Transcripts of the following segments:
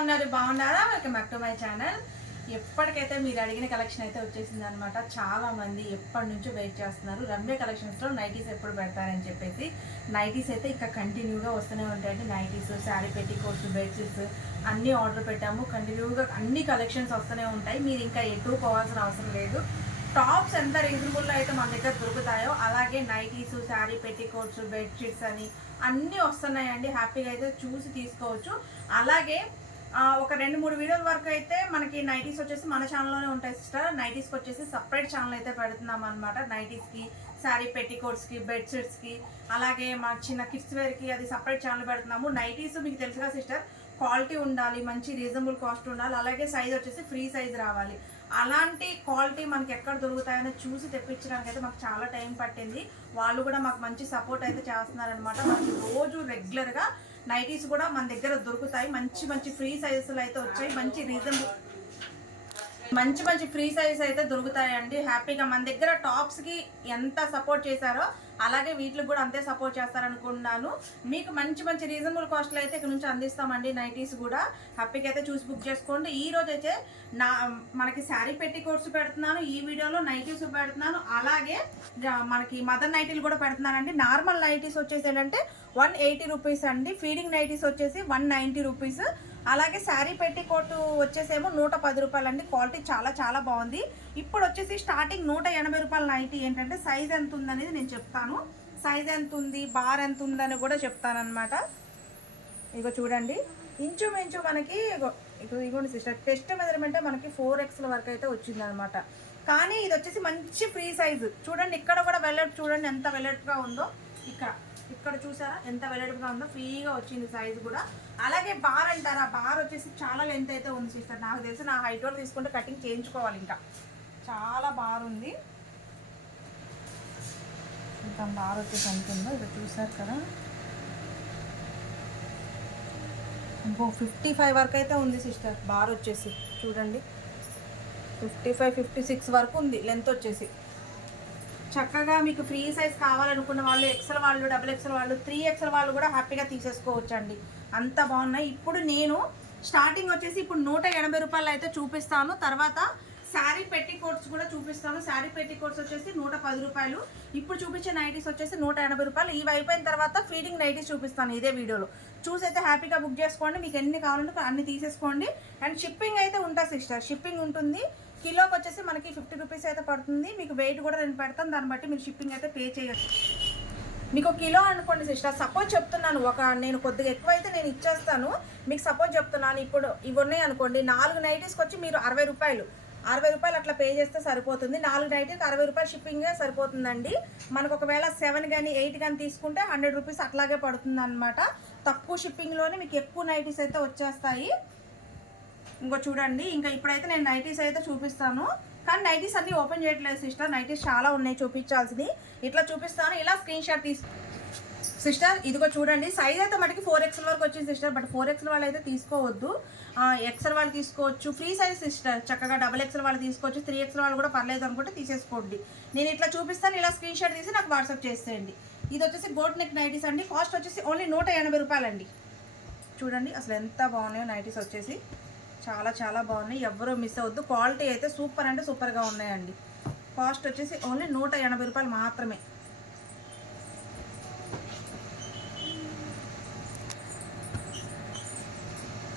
ఉన్నారు? బాగున్నారా? Welcome back to my channel. ఎప్పటికైతే మీరు అడిగిన కలెక్షన్ అయితే వచ్చేసింది అనమాట. చాలా మంది ఎప్పటి నుంచో వెయిట్ చేస్తున్నారు. రమ్య కలెక్షన్స్లో నైటీస్ ఎప్పుడు పెడతారని చెప్పేసి. నైటీస్ అయితే ఇంకా కంటిన్యూగా వస్తూనే ఉంటాయండి. నైటీస్, శారీ పెట్టికోట్స్, బెడ్షీట్స్ అన్నీ ఆర్డర్ పెట్టాము. కంటిన్యూగా అన్ని కలెక్షన్స్ వస్తూనే ఉంటాయి. మీరు ఇంకా ఎటు పోవాల్సిన అవసరం లేదు. టాప్స్ ఎంత రీజనబుల్లో అయితే మన దగ్గర దొరుకుతాయో అలాగే నైటీస్, శారీ పెట్టికోట్స్, బెడ్షీట్స్ అని అన్నీ వస్తున్నాయండి. హ్యాపీగా అయితే చూసి తీసుకోవచ్చు. అలాగే ఒక 2-3 వీడియోల వరకు అయితే మనకి నైటీస్ వచ్చేసి మన ఛానల్లోనే ఉంటాయి సిస్టర్. నైటీస్కి వచ్చేసి సపరేట్ ఛానల్ అయితే పెడుతున్నాం అనమాట. నైటీస్కి, శారీ పెట్టికోట్స్కి, బెడ్షీట్స్కి, అలాగే మా చిన్న కిడ్స్ వేర్కి అది సపరేట్ ఛానల్ పెడుతున్నాము. నైటీస్ మీకు తెలుసుగా సిస్టర్, క్వాలిటీ ఉండాలి, మంచి రీజనబుల్ కాస్ట్ ఉండాలి, అలాగే సైజ్ వచ్చేసి ఫ్రీ సైజ్ రావాలి. అలాంటి క్వాలిటీ మనకి ఎక్కడ దొరుకుతాయని చూసి తెప్పించడానికి అయితే మాకు చాలా టైం పట్టింది. వాళ్ళు కూడా మాకు మంచి సపోర్ట్ అయితే చేస్తున్నారనమాట. మనకి రోజు రెగ్యులర్గా నైటీస్ కూడా మన దగ్గర దొరుకుతాయి. మంచి మంచి ఫ్రీ సైజెస్లో అయితే వచ్చాయి. మంచి ఫ్రీ సైజెస్ అయితే దొరుకుతాయండి. హ్యాపీగా మన దగ్గర టాప్స్కి ఎంత సపోర్ట్ చేశారో అలాగే వీటికి కూడా అంతే సపోర్ట్ చేస్తారనుకున్నాను. మీకు మంచి రీజనబుల్ కాస్ట్లో అయితే ఇక్కడ నుంచి అందిస్తామండి. నైటీస్ కూడా హ్యాపీగా అయితే చూసి బుక్ చేసుకోండి. ఈ రోజు అయితే మనకి శారీ పెట్టికోట్స్ పెడుతున్నాను, ఈ వీడియోలో నైటీస్ పెడుతున్నాను, అలాగే మనకి మదర్ నైటీలు కూడా పెడుతున్నానండి. నార్మల్ నైటీస్ వచ్చేసి ఏంటంటే 180 రూపీస్ అండి. ఫీడింగ్ నైటీస్ వచ్చేసి 190 రూపీస్. అలాగే శారీ పెట్టికోట్ వచ్చేసేమో 110 రూపాయలు అండి. క్వాలిటీ చాలా బాగుంది. ఇప్పుడు వచ్చేసి స్టార్టింగ్ 180 రూపాయల నైటీ ఏంటంటే సైజ్ ఎంత ఉందనేది నేను చెప్తాను. సైజ్ ఎంత ఉంది, బార్ ఎంత ఉందని కూడా చెప్తానమాట. ఇగో చూడండి, ఇంచుమించు మనకి ఇగోండి సిస్టర్, టెస్ట్ మెజర్మెంటే మనకి 4XL వరకు అయితే వచ్చిందనమాట. కానీ ఇది వచ్చేసి మంచి ఫ్రీ సైజు. చూడండి, ఇక్కడ కూడా వెల్లెట్ చూడండి ఎంత వెల్లెట్గా ఉందో. ఇక్కడ చూసారా ఎంత వెల్లెట్గా ఉందో, ఫ్రీగా వచ్చింది సైజు కూడా. అలాగే బార్ అంటారా, బార్ వచ్చేసి చాలా లెంత్ అయితే ఉంది సిస్టర్. నాకు తెలిసి నా హైట్ వరకు తీసుకుంటే కటింగ్ చేయించుకోవాలి. ఇంకా చాలా బార్ ఉంది. ఇంత బార్ వచ్చేసి ఎంత ఉందో ఇక్కడ చూసారు కదా. ఇంకో 55 వరకు అయితే ఉంది సిస్టర్. బార్ వచ్చేసి చూడండి 55, 56 వరకు ఉంది లెంత్ వచ్చేసి. చక్కగా మీకు ఫ్రీ సైజ్ కావాలనుకున్న వాళ్ళు, XL వాళ్ళు, XXL వాళ్ళు, 3XL వాళ్ళు కూడా హ్యాపీగా తీసేసుకోవచ్చండి. అంత బాగున్నాయి. ఇప్పుడు నేను స్టార్టింగ్ వచ్చేసి ఇప్పుడు 180 రూపాయలు అయితే చూపిస్తాను. తర్వాత శారీ పెట్టికోట్స్ కూడా చూపిస్తాను. శారీ పెట్టికోట్స్ వచ్చేసి 110 రూపాయలు. ఇప్పుడు చూపించే నైటీస్ వచ్చేసి 180 రూపాయలు. ఇవి అయిపోయిన తర్వాత ఫీడింగ్ నైటీస్ చూపిస్తాను ఇదే వీడియోలో. చూసి అయితే హ్యాపీగా బుక్ చేసుకోండి. మీకు ఎన్ని కావాలంటే అన్ని తీసేసుకోండి. అండ్ షిప్పింగ్ అయితే ఉంటుంది సిస్టర్, షిప్పింగ్ ఉంటుంది. కిలోకి వచ్చేసి మనకి 50 రూపీస్ అయితే పడుతుంది. మీకు వెయిట్ కూడా నేను పెడతాను, దాన్ని బట్టి మీరు షిప్పింగ్ అయితే పే చేయొచ్చు. మీకు కిలో అనుకోండి సిస్టర్, సపోజ్ చెప్తున్నాను, నేను కొద్దిగా ఎక్కువ అయితే నేను ఇచ్చేస్తాను. మీకు సపోజ్ చెప్తున్నాను, ఇప్పుడు ఇవి ఉన్నాయి అనుకోండి, 4 నైటీస్కి వచ్చి మీరు 60 రూపాయలు అట్లా పే చేస్తే సరిపోతుంది. 4 నైటీకి 60 రూపాయలు షిప్పింగే సరిపోతుందండి. మనకు ఒకవేళ 7 కానీ 8 కానీ తీసుకుంటే 100 రూపీస్ అట్లాగే పడుతుంది అనమాట. తక్కువ షిప్పింగ్లోనే మీకు ఎక్కువ నైటీస్ అయితే వచ్చేస్తాయి. ఇంకో చూడండి, ఇంకా ఇప్పుడైతే నేను నైటీస్ అయితే చూపిస్తాను. కానీ నైటీస్ అన్నీ ఓపెన్ చేయట్లేదు సిస్టర్, నైటీస్ చాలా ఉన్నాయి చూపించాల్సింది. ఇట్లా చూపిస్తాను, ఇలా స్క్రీన్ షాట్ సిస్టర్. ఇదిగో చూడండి, సైజ్ అయితే మనకి 4XL వరకు వచ్చింది సిస్టర్. బట్ 4XL వాళ్ళు అయితే తీసుకోవద్దు, XL వాళ్ళు తీసుకోవచ్చు. ఫ్రీ సైజ్ సిస్టర్, చక్కగా XXL వాళ్ళు తీసుకోవచ్చు. 3XL వాళ్ళు కూడా పర్లేదు అనుకుంటే తీసేసుకోండి. నేను ఇట్లా చూపిస్తాను, ఇలా స్క్రీన్ షాట్ తీసి నాకు వాట్సాప్ చేసేయండి. ఇది వచ్చేసి గోట్ నెక్ నైటీస్ అండి. కాస్ట్ వచ్చేసి ఓన్లీ 180 రూపాయలు అండి. చూడండి అసలు ఎంత బాగున్నాయో నైటీస్ వచ్చేసి. చాలా బాగున్నాయి, ఎవరూ మిస్ అవ్వద్దు. క్వాలిటీ అయితే సూపర్ అంటే సూపర్గా ఉన్నాయండి. కాస్ట్ వచ్చేసి ఓన్లీ 180 రూపాయలు మాత్రమే.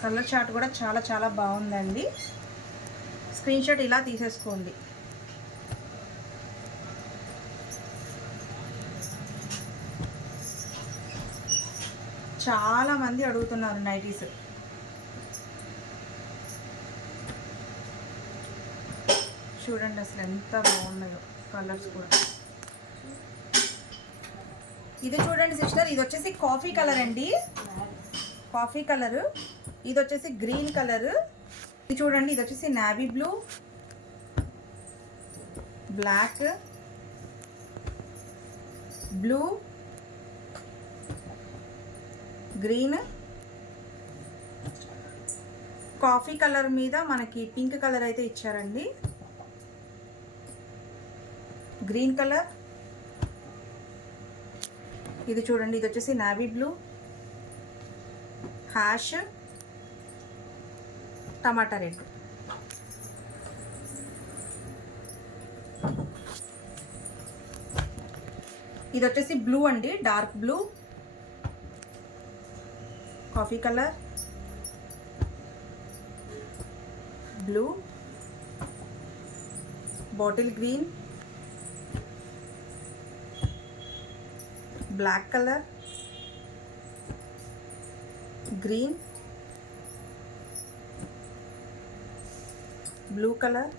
కలర్ చార్ట్ కూడా చాలా బాగుందండి. స్క్రీన్ షాట్ ఇలా తీసేసుకోండి. చాలా మంది అడుగుతున్నారు నైటీస్. చూడండి అసలు ఎంత బాగున్నాయో కలర్స్ కూడా. ఇది చూడండి సిస్టర్, ఇది వచ్చేసి కాఫీ కలర్ అండి, కాఫీ కలర్. ఇది వచ్చేసి గ్రీన్ కలర్. ఇది చూడండి, ఇది వచ్చేసి navy blue, black, blue, green, coffee colour మీద మనకి పింక్ కలర్ అయితే ఇచ్చారండి. గ్రీన్ కలర్, ఇది చూడండి, ఇది వచ్చేసి నావీ బ్లూ, హ్యాష్, టమాటా రెడ్. ఇది వచ్చేసి బ్లూ అండి, dark blue, coffee colour, blue, bottle green, black colour, green, blue colour,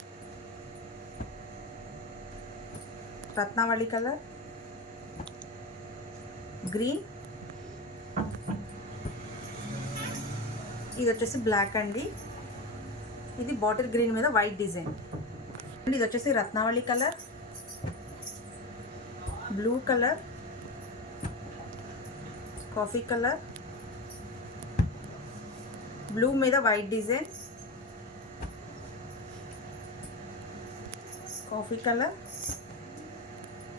Ratnavali colour, green, ఇది వచ్చేసి బ్లాక్ అండి, ఇది బాటిల్ గ్రీన్ మీద వైట్ డిజైన్. ఇది వచ్చేసి Ratnavali colour, blue colour, coffee colour, blue మీద white design, coffee colour,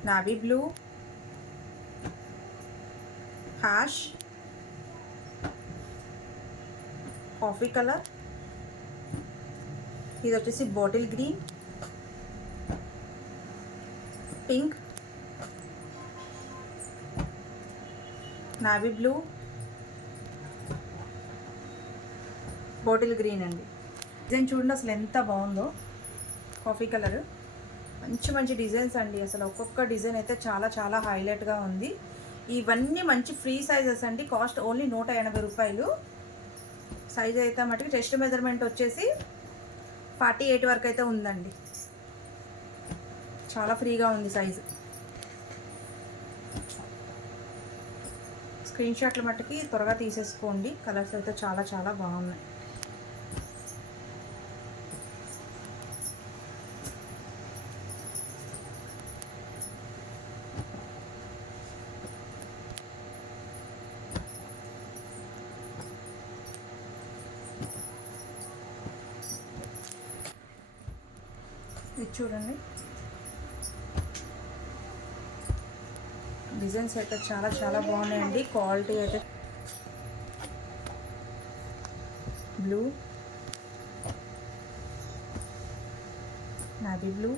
navy blue, ash, coffee colour, ఇది వచ్చేసి bottle green, pink, navy blue, bottle green అండి. డిజైన్ చూడండి అసలు ఎంత బాగుందో. కాఫీ కలర్, మంచి మంచి డిజైన్స్ అండి. అసలు ఒక్కొక్క డిజైన్ అయితే చాలా చాలా హైలైట్గా ఉంది. ఇవన్నీ మంచి ఫ్రీ సైజెస్ అండి. కాస్ట్ ఓన్లీ 180 రూపాయలు. సైజ్ అయితే మటుకు చెస్ట్ మెజర్మెంట్ వచ్చేసి 48 వరకు అయితే ఉందండి. చాలా ఫ్రీగా ఉంది సైజు. స్క్రీన్ షాట్లు మట్టుకి త్వరగా తీసేసుకోండి. కలర్స్ అయితే చాలా చాలా బాగున్నాయి. ఇది చూడండి, డిజైన్స్ అయితే చాలా చాలా బాగున్నాయండి. క్వాలిటీ అయితే blue, navy blue,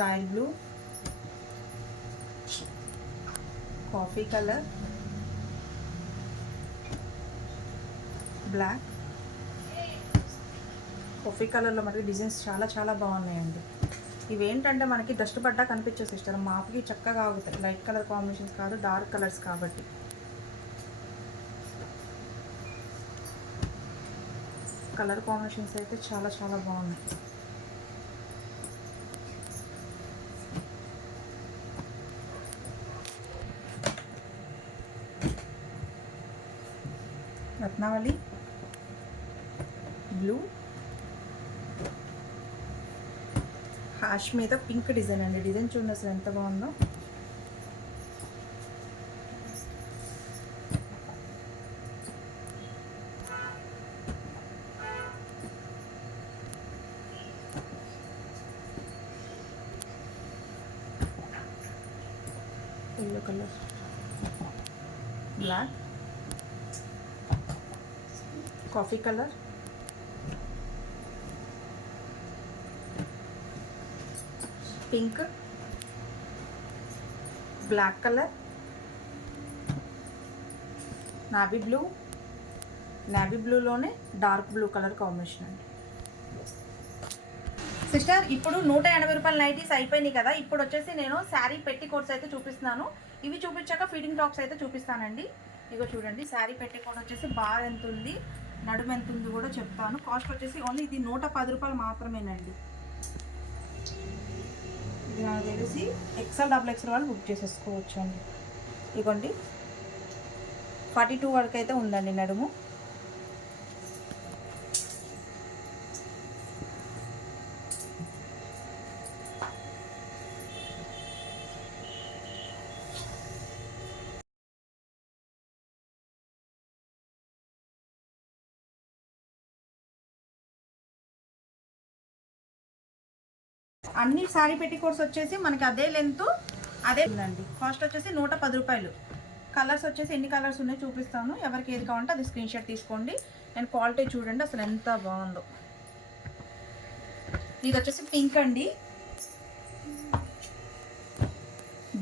royal blue, coffee colour, black. Coffee కలర్లో మనకి డిజైన్స్ చాలా చాలా బాగున్నాయండి. ఇవేంటంటే మనకి డస్ట్ పడ్డా కనిపించే సిస్టర్, మాపుకి చక్కగా ఆగుతాయి. లైట్ కలర్ కాంబినేషన్స్ కాదు, డార్క్ కలర్స్ కాబట్టి. కలర్ కాంబినేషన్స్ అయితే చాలా చాలా బాగున్నాయి. రత్నావళి బ్లూ, హ్యాష్ మీద పింక్ డిజైన్ అండి. డిజైన్ చూడండి అసలు ఎంత బాగుందో. Yellow colour, black, coffee colour, pink, black colour, navy blue, navy బ్లూలోనే డార్క్ బ్లూ కలర్ కాంబినేషన్ అండి. సిస్టర్ ఇప్పుడు 180 రూపాయల నైటీస్ అయిపోయినాయి కదా. ఇప్పుడు వచ్చేసి నేను శారీ పెట్టి కోట్స్ అయితే చూపిస్తున్నాను. ఇవి చూపించాక ఫీడింగ్ టాప్స్ అయితే చూపిస్తానండి. ఇగో చూడండి, శారీ పెట్టి కోట్ వచ్చేసి బాగా ఎంత ఉంది, నడుము ఎంత ఉంది కూడా చెప్తాను. కాస్ట్ వచ్చేసి ఓన్లీ ఇది 110 రూపాయలు మాత్రమేనండి. ఇది నాకు తెలిసి ఎక్సెల్ XXL వాళ్ళు బుక్ చేసేసుకోవచ్చు అండి. ఇదిగోండి 42 వరకు అయితే ఉందండి నడుము. అన్ని శారీ పెట్టి కోర్స్ వచ్చేసి మనకి అదే లెంత్ అదే ఉందండి. కాస్ట్ వచ్చేసి 110 రూపాయలు. కలర్స్ వచ్చేసి ఎన్ని కలర్స్ ఉన్నాయో చూపిస్తాను. ఎవరికి ఏది కావాలంటే అది స్క్రీన్ షాట్ తీసుకోండి. అండ్ క్వాలిటీ చూడండి అసలు ఎంత బాగుందో. ఇది వచ్చేసి పింక్ అండి,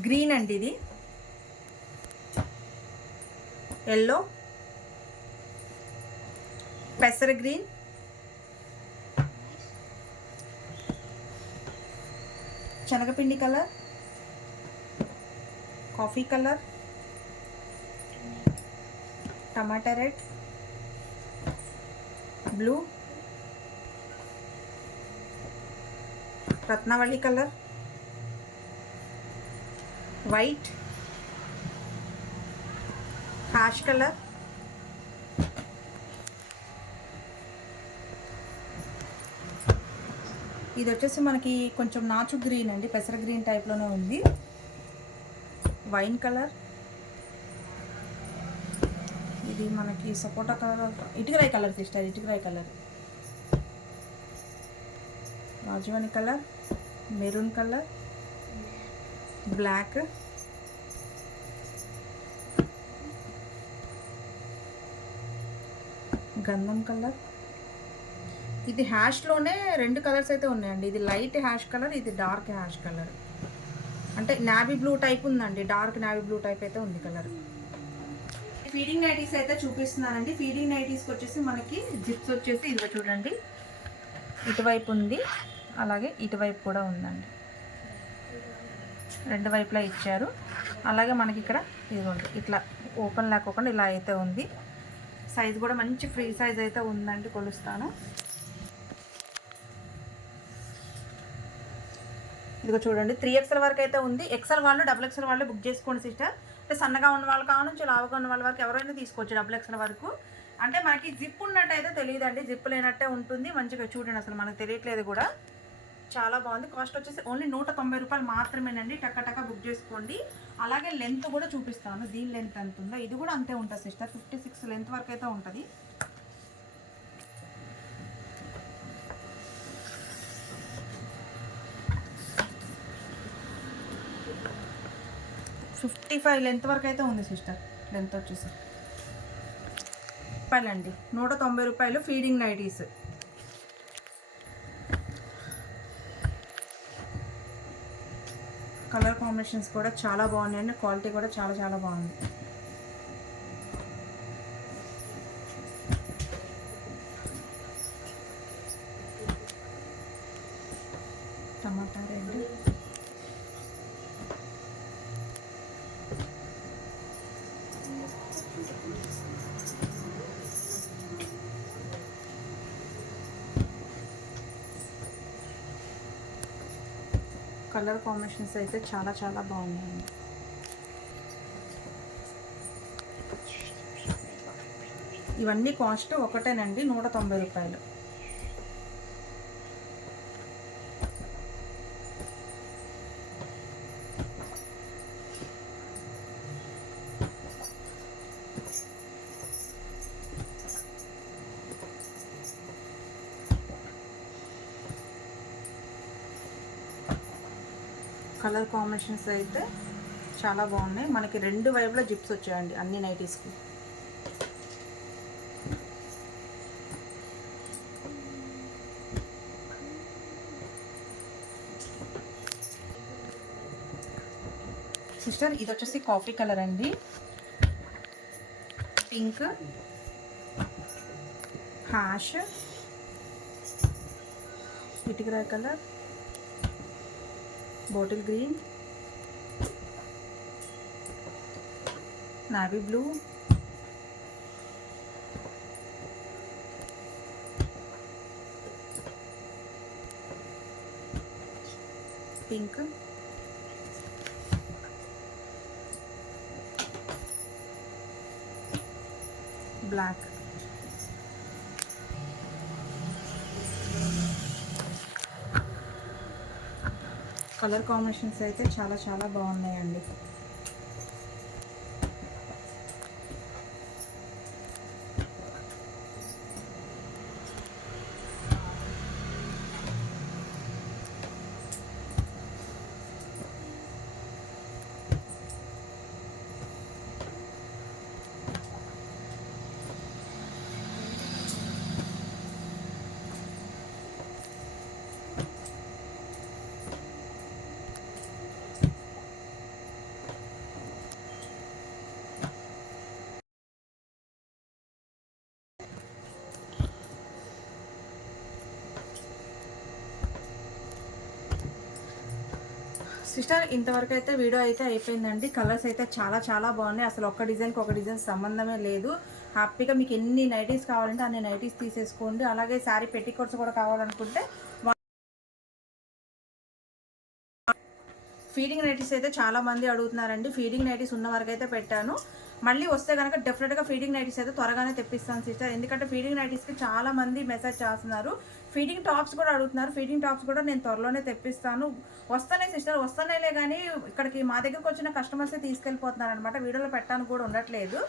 గ్రీన్ అండి, ఇది ఎల్లో, పెసర గ్రీన్, శనగపిండి కలర్, కాఫీ కలర్, టమాటా red, blue, Ratnavali colour, white, ash colour, ఇది వచ్చేసి మనకి కొంచెం నాచు గ్రీన్ అండి, పెసర గ్రీన్ టైప్లోనే ఉంది, వైన్ కలర్, ఇది మనకి సపోటా కలర్, ఇటుకరాయి కలర్ సిస్టర్, ఇటుకరాయి కలర్, రాజవాని కలర్, మెరూన్ కలర్, బ్లాక్, గంధం కలర్. ఇది హ్యాష్లోనే 2 కలర్స్ అయితే ఉన్నాయండి. ఇది లైట్ హ్యాష్ కలర్, ఇది డార్క్ హ్యాష్ కలర్, అంటే నావీ బ్లూ టైప్ ఉందండి, డార్క్ నావీ బ్లూ టైప్ అయితే ఉంది కలర్. ఫీడింగ్ నైటీస్ అయితే చూపిస్తున్నానండి. ఫీడింగ్ నైటీస్కి వచ్చేసి మనకి జిప్స్ వచ్చేసి ఇదిగో చూడండి, ఇటువైపు ఉంది, అలాగే ఇటువైపు కూడా ఉందండి, 2 వైపులా ఇచ్చారు. అలాగే మనకి ఇక్కడ ఇదిగోండి ఇట్లా ఓపెన్ లేకోకుండా ఇలా అయితే ఉంది. సైజ్ కూడా మంచి ఫ్రీ సైజ్ అయితే ఉందండి, కొలుస్తాను. ఇదిగో చూడండి 3XL వరకు అయితే ఉంది. ఎక్సెల్ వాళ్ళు XXL వాళ్ళు బుక్ చేసుకోండి సిస్టర్. అంటే సన్నగా ఉన్న వాళ్ళు కావచ్చు, లావుగా ఉన్న వాళ్ళ వరకు ఎవరైనా తీసుకోవచ్చు XXL వరకు. అంటే మనకి జిప్ ఉన్నట్టయితే తెలియదండి, జిప్ లేనట్టే ఉంటుంది. మంచిగా చూడండి, అసలు మనకు తెలియట్లేదు కూడా, చాలా బాగుంది. కాస్ట్ వచ్చేసి ఓన్లీ 190 రూపాయలు మాత్రమేనండి. టక్క బుక్ చేసుకోండి. అలాగే లెంత్ కూడా చూపిస్తాను, దీని లెంత్ ఎంత ఉందో. ఇది కూడా అంతే ఉంటుంది సిస్టర్, 56 లెంత్ వరకు అయితే ఉంటుంది. $55 లెంత్ వరకు అయితే ఉంది సిస్టర్. లెంత్ వచ్చేసి రూపాయలండి, 190 రూపాయలు ఫీడింగ్ నైటీస్. కలర్ కాంబినేషన్స్ కూడా చాలా బాగున్నాయండి, క్వాలిటీ కూడా చాలా బాగుంది. టమాటా రెడ్, కలర్ కాంబినేషన్స్ అయితే చాలా బాగున్నాయండి. ఇవన్నీ కాస్ట్ ఒకటేనండి, 190 రూపాయలు. కలర్ కాంబినేషన్స్ అయితే చాలా బాగున్నాయి. మనకి 2 వైపులా జిప్స్ వచ్చాయండి అన్ని నైటీస్కి. సిస్టర్ ఇది వచ్చేసి కాఫీ కలర్ అండి, పింక్, హ్యాష్, ఇటుకరాయి colour, bottle green, navy blue, pink, black. Colour combinations అయితే చాలా బాగున్నాయండి. సిస్టర్ ఇంతవరకు అయితే వీడియో అయితే అయిపోయిందండి. కలర్స్ అయితే చాలా చాలా బాగున్నాయి. అసలు ఒక్క డిజైన్కి ఒక డిజైన్ సంబంధమే లేదు. హ్యాపీగా మీకు ఎన్ని నైటీస్ కావాలంటే అన్ని నైటీస్ తీసేసుకోండి. అలాగే శారీ పెట్టికోట్స్ కూడా కావాలనుకుంటే ఫీడింగ్ నైటీస్ అయితే చాలా మంది అడుగుతున్నారండి. ఫీడింగ్ నైటీస్ ఉన్న వరకు అయితే పెట్టాను. మళ్ళీ వస్తే కనుక డెఫినెట్గా ఫీడింగ్ నైటీస్ అయితే త్వరగానే తెప్పిస్తాను సిస్టర్. ఎందుకంటే ఫీడింగ్ నైటీస్కి చాలా మంది మెసేజ్ చేస్తున్నారు. ఫీడింగ్ టాప్స్ కూడా అడుగుతున్నారు. ఫీడింగ్ టాప్స్ కూడా నేను త్వరలోనే తెప్పిస్తాను. వస్తానే సిస్టర్, వస్తానేలే కానీ ఇక్కడికి మా దగ్గరకు వచ్చిన కస్టమర్సే తీసుకెళ్ళిపోతున్నారు అనమాట. వీడియోలో పెట్టడానికి కూడా ఉండట్లేదు.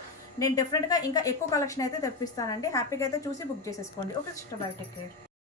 నేను డెఫినెట్గా ఇంకా ఎక్కువ కలెక్షన్ అయితే తెప్పిస్తానండి. హ్యాపీగా అయితే చూసి బుక్ చేసేసుకోండి. Okay sister, by, take care.